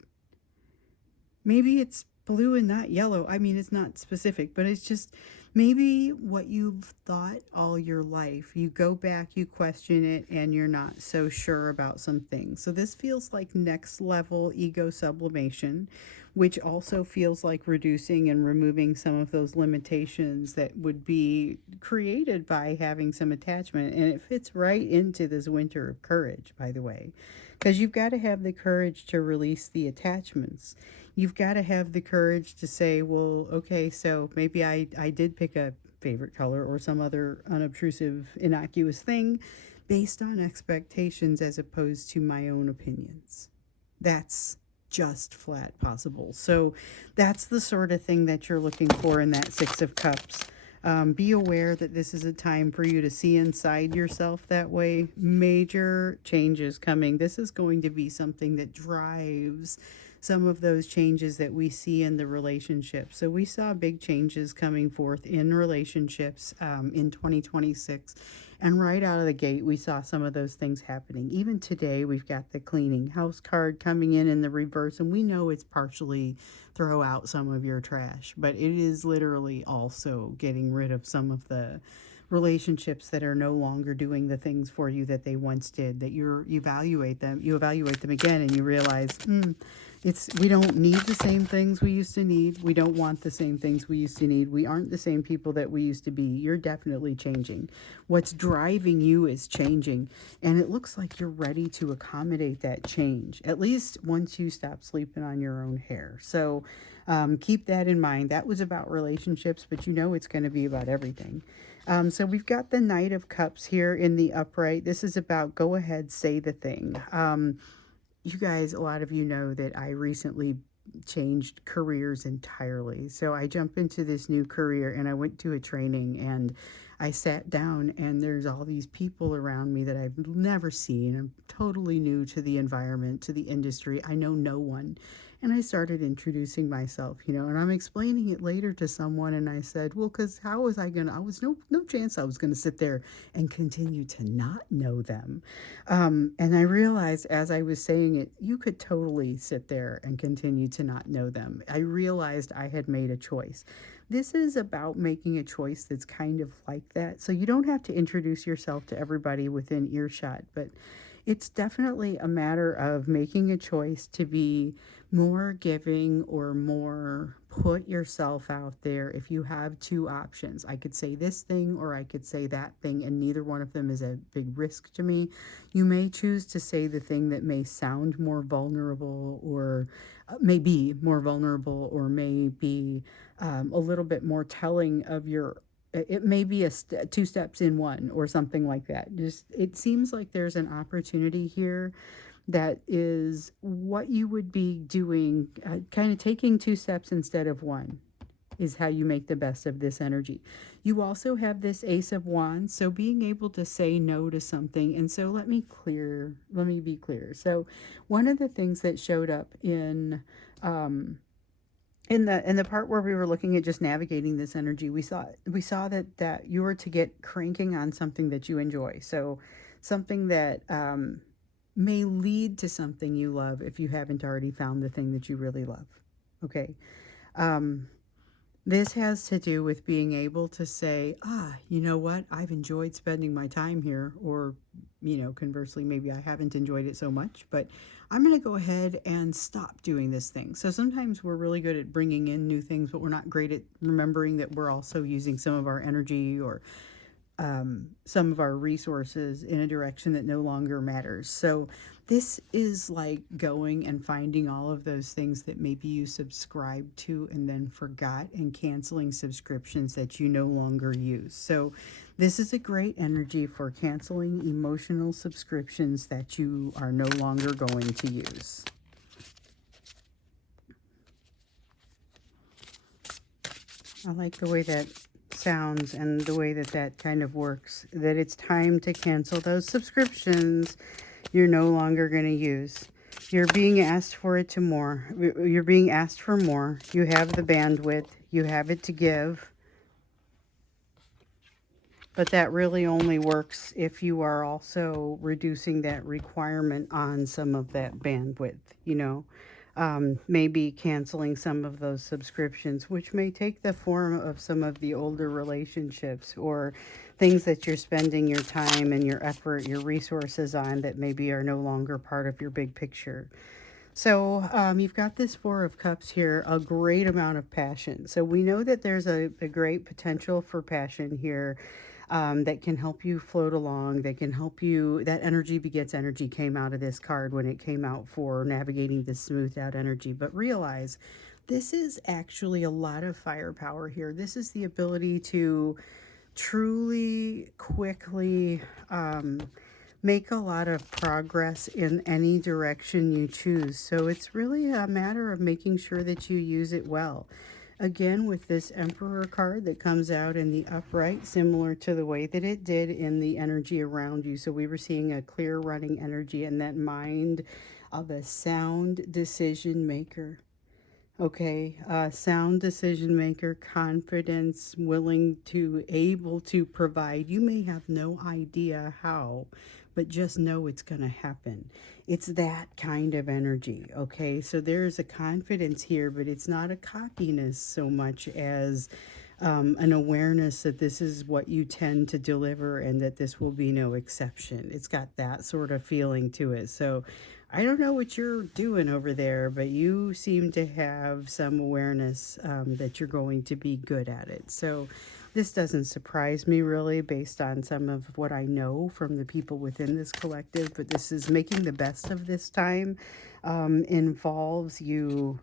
Maybe it's blue and not yellow. I mean, it's not specific, but it's just maybe what you've thought all your life. You go back, you question it, and you're not so sure about some things. So this feels like next level ego sublimation, which also feels like reducing and removing some of those limitations that would be created by having some attachment. And it fits right into this winter of courage, by the way, because you've got to have the courage to release the attachments. You've got to have the courage to say, well, okay, so maybe I did pick a favorite color or some other unobtrusive, innocuous thing based on expectations as opposed to my own opinions. That's just flat possible. So that's the sort of thing that you're looking for in that Six of Cups. Be aware that this is a time for you to see inside yourself that way. Major changes coming. This is going to be something that drives some of those changes that we see in the relationship. So we saw big changes coming forth in relationships in 2026. And right out of the gate, we saw some of those things happening. Even today, we've got the cleaning house card coming in the reverse, and we know it's partially throw out some of your trash, but it is literally also getting rid of some of the relationships that are no longer doing the things for you that they once did. That you evaluate them again, and you realize, we don't need the same things we used to need. We don't want the same things we used to need. We aren't the same people that we used to be. You're definitely changing. What's driving you is changing, and it looks like you're ready to accommodate that change, at least once you stop sleeping on your own hair. So keep that in mind. That was about relationships, but you know it's going to be about everything. So we've got the Knight of Cups here in the upright. This is about go ahead, say the thing. You guys, a lot of you know that I recently changed careers entirely. So I jumped into this new career and I went to a training and I sat down and there's all these people around me that I've never seen. I'm totally new to the environment, to the industry. I know no one. And I started introducing myself, and I'm explaining it later to someone. And I said, well, because how was I going to, I was no chance I was going to sit there and continue to not know them. And I realized as I was saying it, you could totally sit there and continue to not know them. I realized I had made a choice. This is about making a choice that's kind of like that. So you don't have to introduce yourself to everybody within earshot, but it's definitely a matter of making a choice to be more giving or more put yourself out there. If you have two options, I could say this thing or I could say that thing, and neither one of them is a big risk to me. You may choose to say the thing that may sound more vulnerable or may be more vulnerable or may be a little bit more telling of your it may be two steps in one or something like that. Just it seems like there's an opportunity here that is what you would be doing, kind of taking two steps instead of one is how you make the best of this energy. You also have this Ace of Wands, so being able to say no to something. And so let me be clear. So one of the things that showed up in the part where we were looking at just navigating this energy, we saw that you were to get cranking on something that you enjoy. So something that may lead to something you love if you haven't already found the thing that you really love. Okay. This has to do with being able to say, you know what? I've enjoyed spending my time here. Or, conversely, maybe I haven't enjoyed it so much, but I'm going to go ahead and stop doing this thing. So sometimes we're really good at bringing in new things, but we're not great at remembering that we're also using some of our energy or some of our resources in a direction that no longer matters. So this is like going and finding all of those things that maybe you subscribed to and then forgot, and canceling subscriptions that you no longer use. So this is a great energy for canceling emotional subscriptions that you are no longer going to use. I like the way that sounds and the way that kind of works, that it's time to cancel those subscriptions you're no longer going to use. You're being asked for more. You have the bandwidth, you have it to give, but that really only works if you are also reducing that requirement on some of that bandwidth, maybe canceling some of those subscriptions, which may take the form of some of the older relationships or things that you're spending your time and your effort, your resources on that maybe are no longer part of your big picture. So you've got this Four of Cups here, a great amount of passion. So we know that there's a great potential for passion here. That can help you float along, that can help you, that energy begets energy came out of this card when it came out for navigating this smoothed out energy. But realize this is actually a lot of firepower here. This is the ability to truly quickly make a lot of progress in any direction you choose. So it's really a matter of making sure that you use it well. Again, with this Emperor card that comes out in the upright, similar to the way that it did in the energy around you. So we were seeing a clear running energy and that mind of a sound decision maker. Okay, sound decision maker, confidence, willing to, able to provide. You may have no idea how, but just know it's going to happen. It's that kind of energy, okay? So there's a confidence here, but it's not a cockiness so much as an awareness that this is what you tend to deliver and that this will be no exception. It's got that sort of feeling to it. So I don't know what you're doing over there, but you seem to have some awareness that you're going to be good at it. So this doesn't surprise me really based on some of what I know from the people within this collective, but this is making the best of this time involves you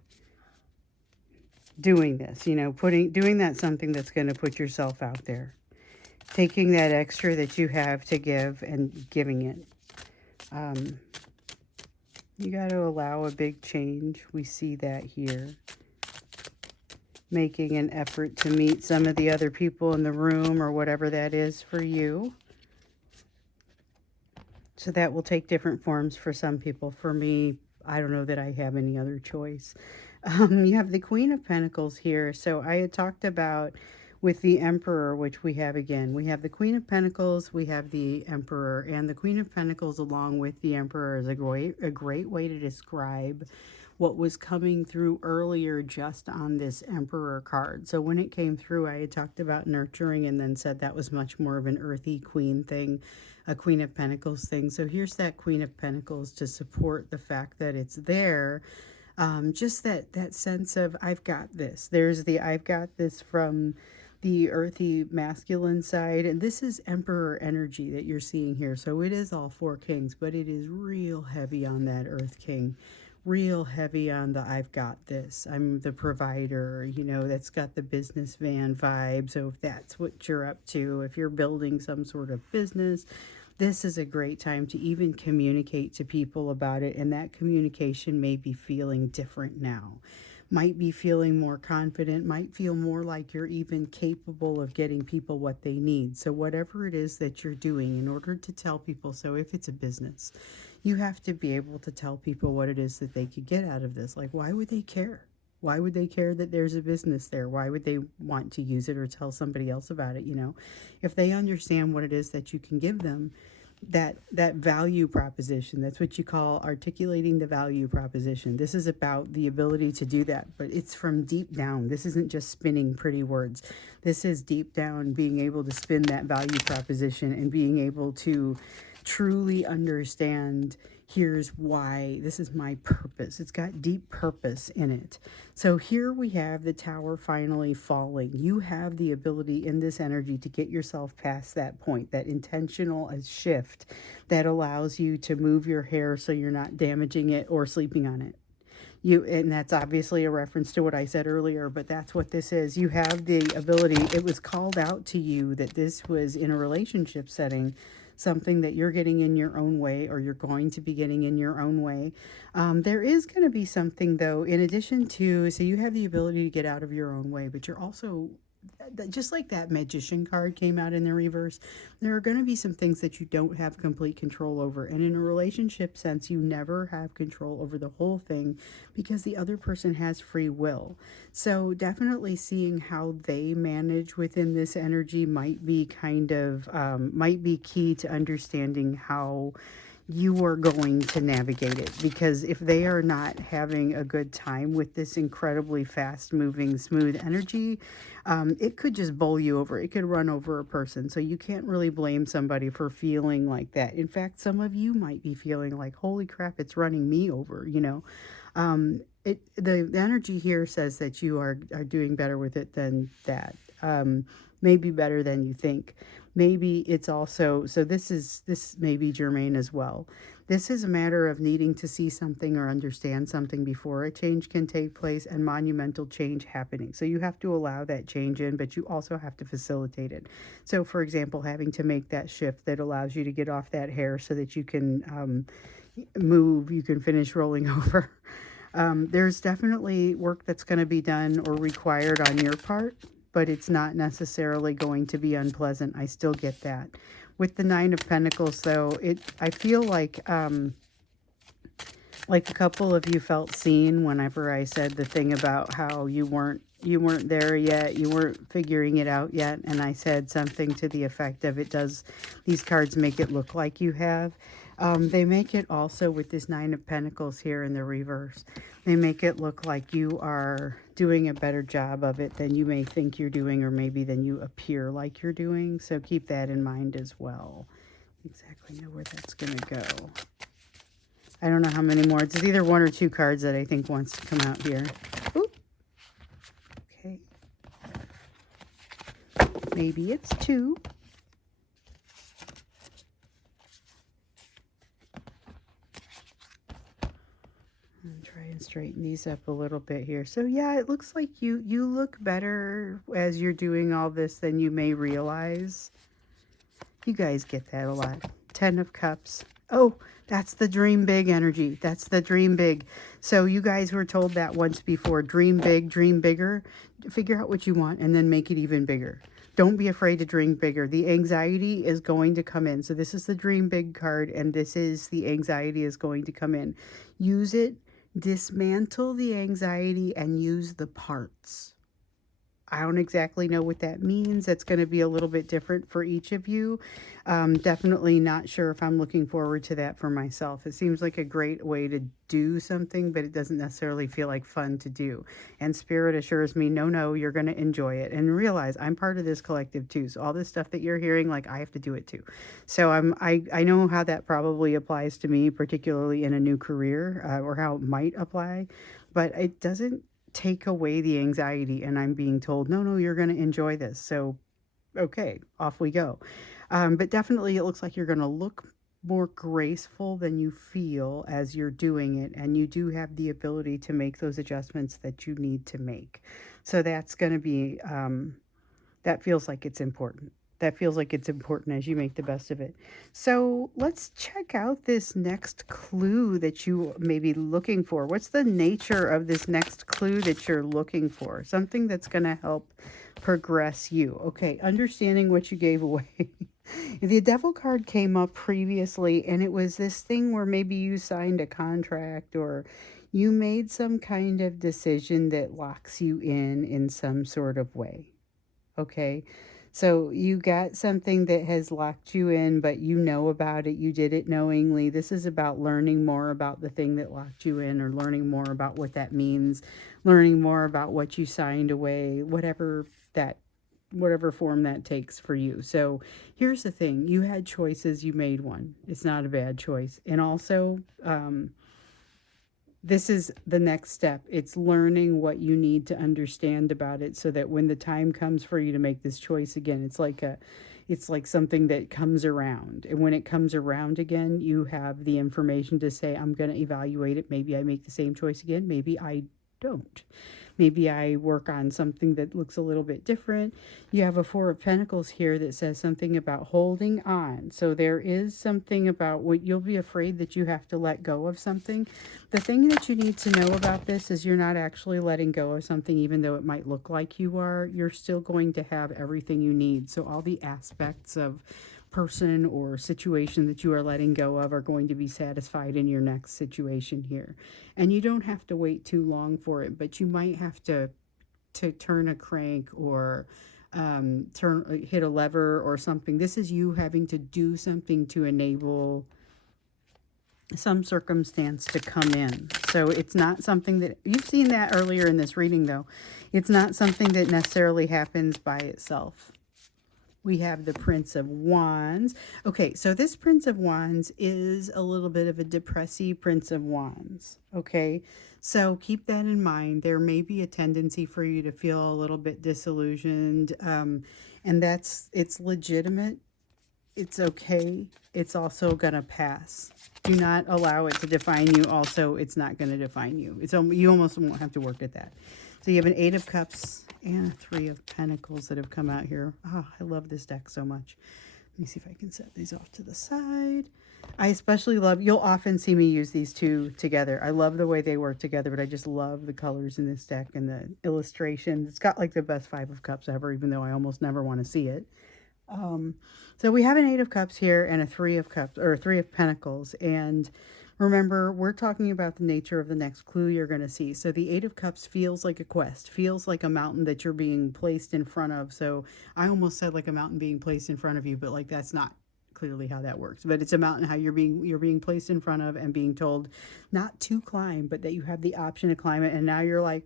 doing this, you know, doing that something that's going to put yourself out there, taking that extra that you have to give and giving it. You got to allow a big change. We see that here. Making an effort to meet some of the other people in the room or whatever that is for you. So that will take different forms for some people. For me, I don't know that I have any other choice. You have the Queen of Pentacles here. So I had talked about with the Emperor, which we have again. We have the Queen of Pentacles, we have the Emperor, and the Queen of Pentacles along with the Emperor is a great way to describe what was coming through earlier just on this Emperor card. So when it came through, I had talked about nurturing and then said that was much more of an earthy queen thing, a Queen of Pentacles thing. So here's that Queen of Pentacles to support the fact that it's there. Just that sense of I've got this. There's the I've got this from the earthy masculine side, and this is Emperor energy that you're seeing here. So it is all four kings, but it is real heavy on that Earth King, real heavy on the I've got this, I'm the provider, you know, that's got the business van vibe. So if that's what you're up to, if you're building some sort of business, this is a great time to even communicate to people about it, and that communication may be feeling different now, might be feeling more confident, might feel more like you're even capable of getting people what they need. So whatever it is that you're doing in order to tell people, so if it's a business, you have to be able to tell people what it is that they could get out of this. Like, why would they care? Why would they care that there's a business there? Why would they want to use it or tell somebody else about it? You know, if they understand what it is that you can give them, that value proposition, that's what you call articulating the value proposition. This is about the ability to do that, but it's from deep down. This isn't just spinning pretty words. This is deep down being able to spin that value proposition and being able to truly understand, here's why, this is my purpose. It's got deep purpose in it. So here we have the Tower finally falling. You have the ability in this energy to get yourself past that point, that intentional shift that allows you to move your hair so you're not damaging it or sleeping on it. And that's obviously a reference to what I said earlier, but that's what this is. You have the ability, it was called out to you that this was in a relationship setting, something that you're getting in your own way, or you're going to be getting in your own way. There is going to be something though, in addition to, so you have the ability to get out of your own way, but you're also, just like that Magician card came out in the reverse, there are going to be some things that you don't have complete control over. And in a relationship sense, you never have control over the whole thing because the other person has free will. So definitely seeing how they manage within this energy might be kind of, might be key to understanding how you are going to navigate it. Because if they are not having a good time with this incredibly fast moving smooth energy, it could just bowl you over. It could run over a person. So you can't really blame somebody for feeling like that. In fact, some of you might be feeling like, holy crap, it's running me over, you know. The energy here says that you are doing better with it than that. Maybe better than you think. Maybe it's also, so this may be germane as well. This is a matter of needing to see something or understand something before a change can take place, and monumental change happening. So you have to allow that change in, but you also have to facilitate it. So for example, having to make that shift that allows you to get off that hair so that you can move, you can finish rolling over. There's definitely work that's going to be done or required on your part, but it's not necessarily going to be unpleasant. I still get that. With the Nine of Pentacles, though, I feel like Like a couple of you felt seen whenever I said the thing about how you weren't there yet, you weren't figuring it out yet, and I said something to the effect of, it does, these cards make it look like you have. They make it also with this Nine of Pentacles here in the reverse. They make it look like you are doing a better job of it than you may think you're doing, or maybe than you appear like you're doing. So keep that in mind as well. Exactly know where that's going to go. I don't know how many more. It's either one or two cards that I think wants to come out here. Ooh. Okay. Maybe it's two. I'm trying to straighten these up a little bit here. So yeah, it looks like you look better as you're doing all this than you may realize. You guys get that a lot. 10 of Cups. Oh, that's the dream big energy. That's the dream big. So you guys were told that once before. Dream big, dream bigger. Figure out what you want and then make it even bigger. Don't be afraid to dream bigger. The anxiety is going to come in. So this is the dream big card, and this is the anxiety is going to come in. Use it. Dismantle the anxiety and use the parts. I don't exactly know what that means. That's going to be a little bit different for each of you. Definitely not sure if I'm looking forward to that for myself. It seems like a great way to do something, but it doesn't necessarily feel like fun to do. And Spirit assures me, no, you're going to enjoy it. And realize I'm part of this collective too. So all this stuff that you're hearing, like, I have to do it too. So I know how that probably applies to me, particularly in a new career, or how it might apply, but it doesn't take away the anxiety. And I'm being told, no, you're going to enjoy this. So, okay, off we go. But definitely it looks like you're going to look more graceful than you feel as you're doing it. And you do have the ability to make those adjustments that you need to make. So that's going to be, that feels like it's important. That feels like it's important as you make the best of it. So let's check out this next clue that you may be looking for. What's the nature of this next clue that you're looking for? Something that's going to help progress you. Okay, understanding what you gave away. The Devil card came up previously, and it was this thing where maybe you signed a contract or you made some kind of decision that locks you in some sort of way. Okay, so you got something that has locked you in, but you know about it. You did it knowingly. This is about learning more about the thing that locked you in, or learning more about what that means, learning more about what you signed away, whatever form that takes for you. So here's the thing. You had choices. You made one. It's not a bad choice. And also, this is the next step. It's learning what you need to understand about it, so that when the time comes for you to make this choice again, it's like something that comes around. And when it comes around again, you have the information to say, I'm going to evaluate it. Maybe I make the same choice again. Maybe I don't. Maybe I work on something that looks a little bit different. You have a Four of Pentacles here that says something about holding on. So there is something about what you'll be afraid that you have to let go of something. The thing that you need to know about this is you're not actually letting go of something, even though it might look like you are. You're still going to have everything you need. So all the aspects of person or situation that you are letting go of are going to be satisfied in your next situation here. And you don't have to wait too long for it, but you might have to turn a crank, or hit a lever or something. This is you having to do something to enable some circumstance to come in. So it's not something that you've seen that earlier in this reading, though. It's not something that necessarily happens by itself. We have the Prince of Wands. Okay, so this Prince of Wands is a little bit of a depressy Prince of Wands. Okay, so keep that in mind. There may be a tendency for you to feel a little bit disillusioned, and it's legitimate. It's okay. It's also going to pass. Do not allow it to define you. Also, it's not going to define you. You almost won't have to work at that. So you have an Eight of Cups and a Three of Pentacles that have come out here. Oh, I love this deck so much. Let me see if I can set these off to the side. I especially love, you'll often see me use these two together. I love the way they work together, but I just love the colors in this deck and the illustrations. It's got like the best Five of Cups ever, even though I almost never want to see it. So we have an Eight of Cups here and a Three of Cups, or Three of Pentacles. And Remember, we're talking about the nature of the next clue you're going to see. So the Eight of Cups feels like a quest, feels like a mountain that you're being placed in front of. So I almost said like a mountain being placed in front of you, but like that's not clearly how that works. But it's a mountain how you're being placed in front of and being told not to climb, but that you have the option to climb it. And now you're like,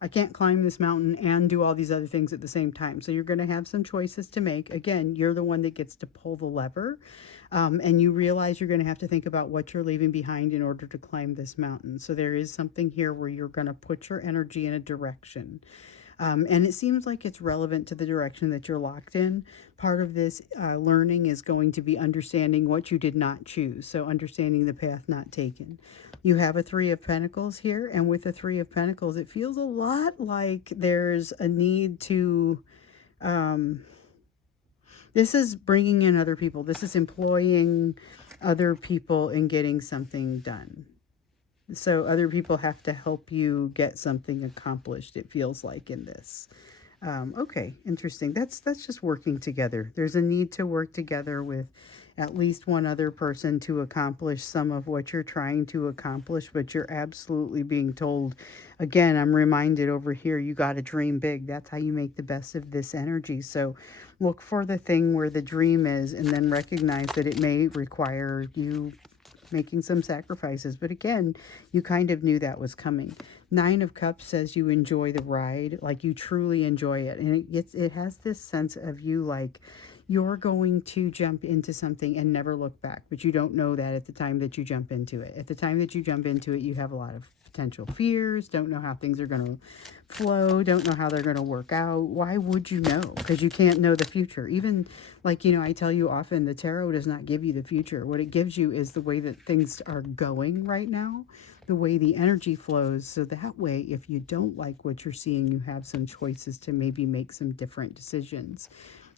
I can't climb this mountain and do all these other things at the same time. So you're going to have some choices to make. Again, you're the one that gets to pull the lever. And you realize you're going to have to think about what you're leaving behind in order to climb this mountain. So there is something here where you're going to put your energy in a direction. And it seems like it's relevant to the direction that you're locked in. Part of this learning is going to be understanding what you did not choose. So understanding the path not taken. You have a Three of Pentacles here. And with the Three of Pentacles, it feels a lot like there's a need to... this is bringing in other people. This is employing other people in getting something done. So other people have to help you get something accomplished, it feels like in this. Okay, interesting. That's just working together. There's a need to work together with at least one other person to accomplish some of what you're trying to accomplish, but you're absolutely being told, again, I'm reminded over here, you got to dream big. That's how you make the best of this energy. So look for the thing where the dream is and then recognize that it may require you making some sacrifices. But again, you kind of knew that was coming. Nine of Cups says you enjoy the ride, like you truly enjoy it. And it has this sense of you like you're going to jump into something and never look back. But you don't know that at the time that you jump into it. At the time that you jump into it, you have a lot of potential fears, don't know how things are going to flow, don't know how they're going to work out. Why would you know? Because you can't know the future. Even like, I tell you often, the tarot does not give you the future. What it gives you is the way that things are going right now, the way the energy flows. So that way, if you don't like what you're seeing, you have some choices to maybe make some different decisions.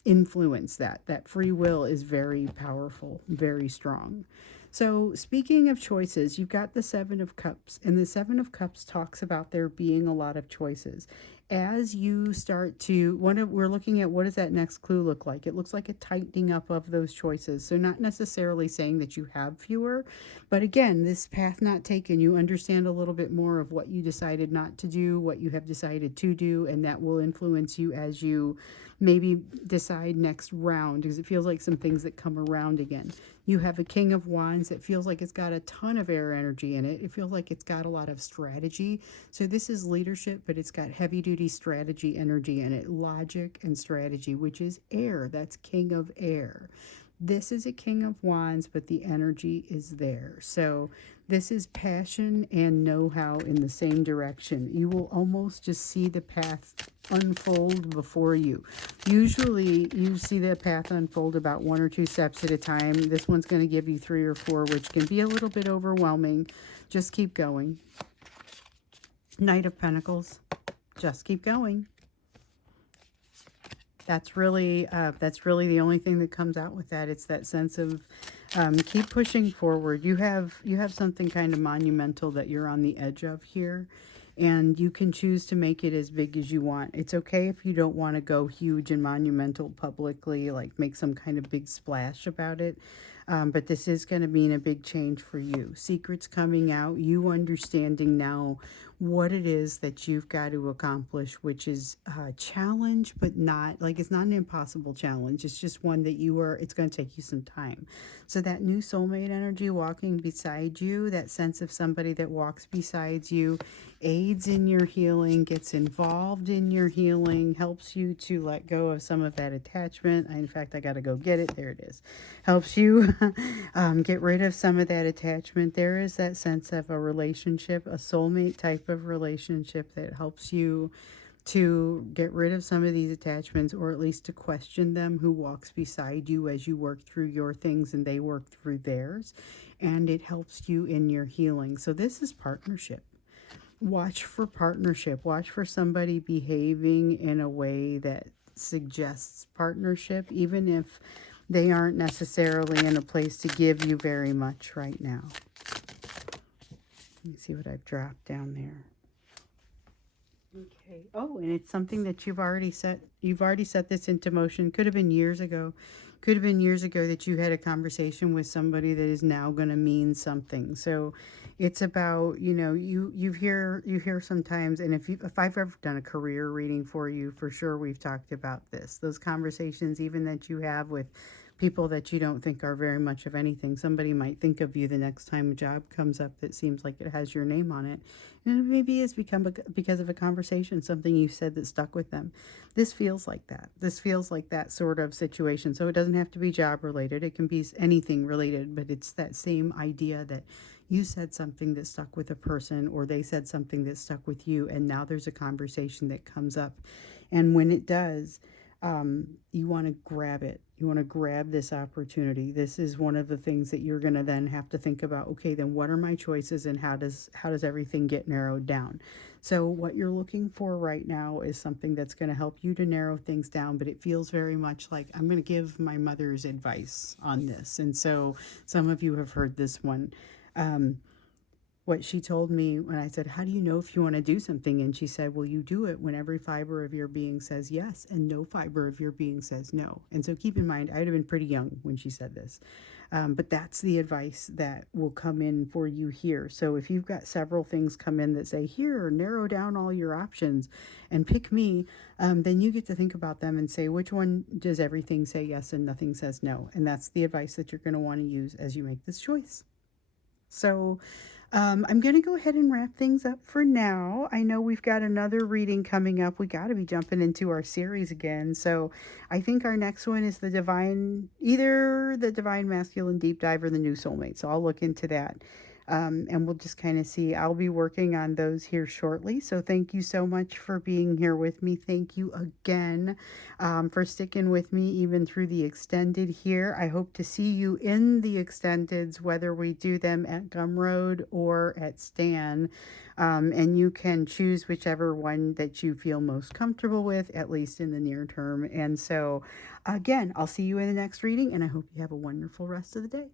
Influence that. That free will is very powerful, very strong. So speaking of choices, you've got the Seven of Cups, and the Seven of Cups talks about there being a lot of choices. As you start to, we're looking at what does that next clue look like? It looks like a tightening up of those choices. So not necessarily saying that you have fewer, but again, this path not taken, you understand a little bit more of what you decided not to do, what you have decided to do, and that will influence you as you maybe decide next round, because it feels like some things that come around again. You have a King of Wands that feels like it's got a ton of air energy in it. It feels like it's got a lot of strategy. So this is leadership, but it's got heavy duty strategy energy in it. Logic and strategy, which is air. That's King of Air. This is a King of Wands, but the energy is there. So this is passion and know-how in the same direction. You will almost just see the path unfold before you. Usually you see the path unfold about 1 or 2 steps at a time. This one's going to give you 3 or 4, which can be a little bit overwhelming. Just keep going. Knight of Pentacles. Just keep going. That's really the only thing that comes out with that. It's that sense of keep pushing forward. You have something kind of monumental that you're on the edge of here, and you can choose to make it as big as you want. It's okay if you don't want to go huge and monumental publicly, like make some kind of big splash about it. But this is going to mean a big change for you. Secrets coming out, you understanding now what it is that you've got to accomplish, which is a challenge, but not, like it's not an impossible challenge. It's just one that it's going to take you some time. So that new soulmate energy walking beside you, that sense of somebody that walks beside you, aids in your healing, gets involved in your healing, helps you to let go of some of that attachment. In fact, I got to go get it. There it is. Helps you get rid of some of that attachment. There is that sense of a relationship, a soulmate type of relationship that helps you to get rid of some of these attachments, or at least to question them, who walks beside you as you work through your things and they work through theirs. And it helps you in your healing. So this is partnership. Watch for partnership. Watch for somebody behaving in a way that suggests partnership, even if they aren't necessarily in a place to give you very much right now. Let me see what I've dropped down there. Okay. Oh, and it's something that you've already set this into motion. Could have been years ago. Could have been years ago that you had a conversation with somebody that is now going to mean something. So it's about, you hear sometimes, and if I've ever done a career reading for you, for sure we've talked about this. Those conversations even that you have with people that you don't think are very much of anything. Somebody might think of you the next time a job comes up that seems like it has your name on it. And maybe it's because of a conversation, something you said that stuck with them. This feels like that. This feels like that sort of situation. So it doesn't have to be job related, it can be anything related, but it's that same idea that you said something that stuck with a person, or they said something that stuck with you, and now there's a conversation that comes up. And when it does, you want to grab it. You want to grab this opportunity. This is one of the things that you're going to then have to think about. Okay, then what are my choices, and how does everything get narrowed down? So what you're looking for right now is something that's going to help you to narrow things down, but it feels very much like I'm going to give my mother's advice on this. And so some of you have heard this one. Um, what she told me when I said, "How do you know if you want to do something?" And she said, "Well, you do it when every fiber of your being says yes and no fiber of your being says no." And so keep in mind, I'd have been pretty young when she said this. But that's the advice that will come in for you here. So if you've got several things come in that say, "Here, narrow down all your options and pick me," then you get to think about them and say, which one does everything say yes and nothing says no? And that's the advice that you're going to want to use as you make this choice. So I'm going to go ahead and wrap things up for now. I know we've got another reading coming up. We got to be jumping into our series again. So I think our next one is either the Divine Masculine Deep Dive or the New Soulmate. So I'll look into that. And we'll just kind of see. I'll be working on those here shortly. So thank you so much for being here with me. Thank you again for sticking with me even through the extended here. I hope to see you in the extendeds, whether we do them at Gumroad or at Stan. And you can choose whichever one that you feel most comfortable with, at least in the near term. And so, again, I'll see you in the next reading, and I hope you have a wonderful rest of the day.